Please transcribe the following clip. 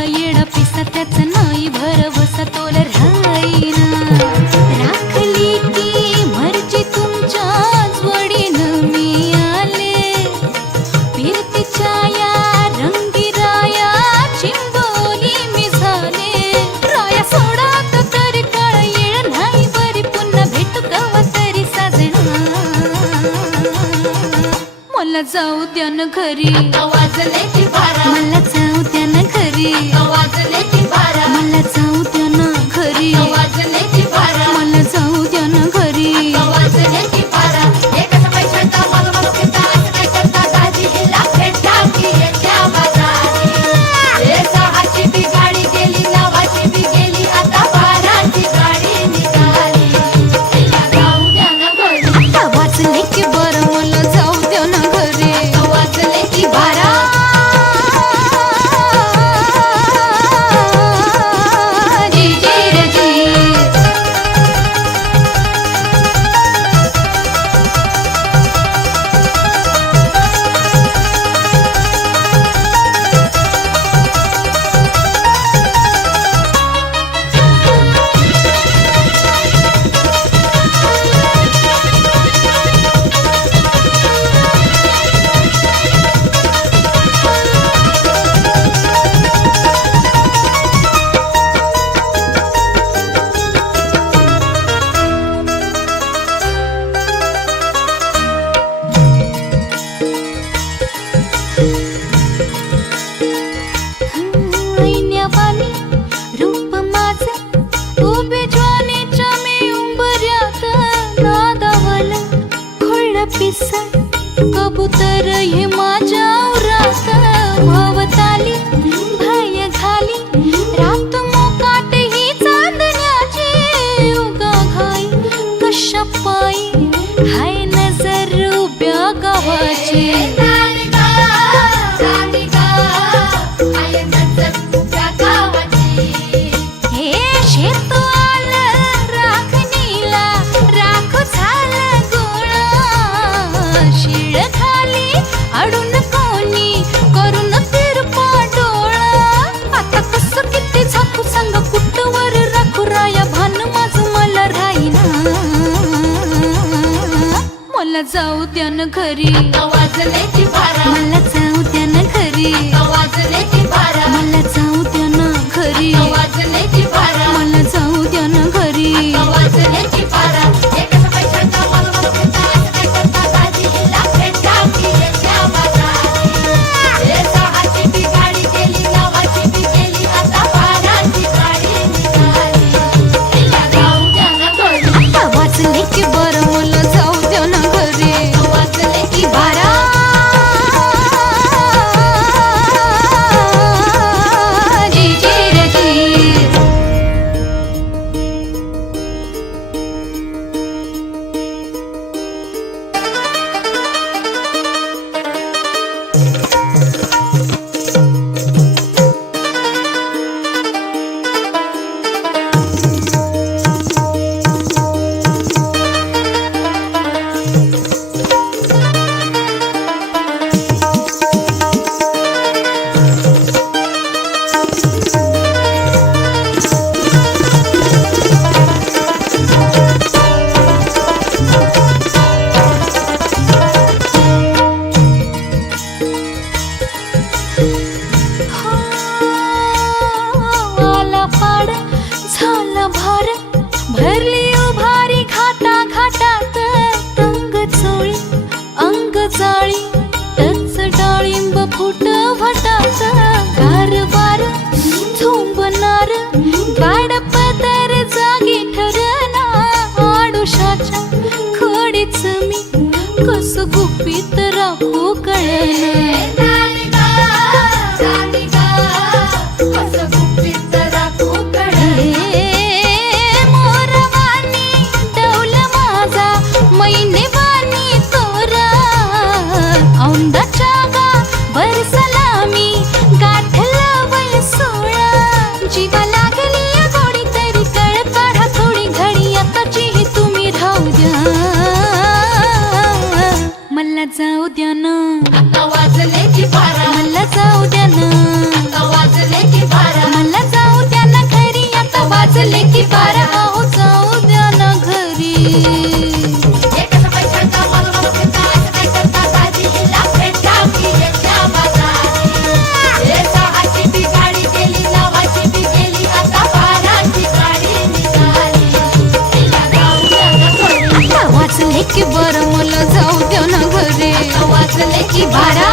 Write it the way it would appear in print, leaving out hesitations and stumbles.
झाला येडा पिसा त्याचा नाही भरवसा तोल राहीना राखली ती मर्जी तुमच्याच वडीनं मी आले फिरतीच्या या रंगी राया चिंबोली मी झाले राया सोडात तरी काळ येळ नाही बरी पुन्हा भेटू कवा तरी साजना मला जाऊ द्या न घरी वाजले ती बारा मला जाऊ द्या न घरी वाजले ती बारा मला जाऊ द्या न घरी वाजले ती बारा मला जाऊ द्या न घरी वाजले ती बारा एकच पैशाचा मग मग फिरता असं काय करता दाजी हिला भेटता की येत्या बाजारी हे सहाची बी गाडी गेली नवाची बी गेली आता बाराची गाडी निघाली हिला जाऊ द्या ना घरी आता वाचले की बरं मला जाऊ द्या न घरी वाजले ती बारा जी जी रे जी ऐन्यावानी रूप माझं उभे ज्वानीच्या मी उंबऱ्यात नादावलं खुळं पिसा कबूतर हे माझ्या उरात भवताली भय घाली रात मोकाट ही चांदण्याची उगा घाई कशा पायी हाय नजर उभ्या गावाची हे शेत आलं राखणीला राख झालं गोळा शिळ खाली अडून कोणी करून तिरपा डोळा आता कसं किती झाकू सांग कुठवर राखू राया भान माझं मला राहीना मला जाऊ द्या न घरी वाजले ती बारा मला जाऊ द्या न घरी वाजले ती बारा मला जाऊ द्या न घरी वाजले ती बारा मला जाऊ द्या न घरी वाजले ती बारा एकच पैशाचा मग मग फिरता असं काय करता दाजी हिला भेटता की येत्या बाजारी हे सहाची बी गाडी गेली नवाची बी गेली आता बाराची गाडी निघाली हिला जाऊ द्या ना घरी आता वाचले की बरं मला जाऊ द्या न घरी वाजले ती बारा बारा वाजले की 12 अहो जाऊ द्या ना घरी एकच पैशांचा मालवा फिरता असं काय करता दाजी हिला भेटा की येत्या बाजारी हे सहाची बी गाडी गेली नवाची बी गेली आता 12ची गाडी निघाली हिला जाऊ द्या ना घरी आता वाजले की 12 मला जाऊ द्या ना घरी आता वाजले की 12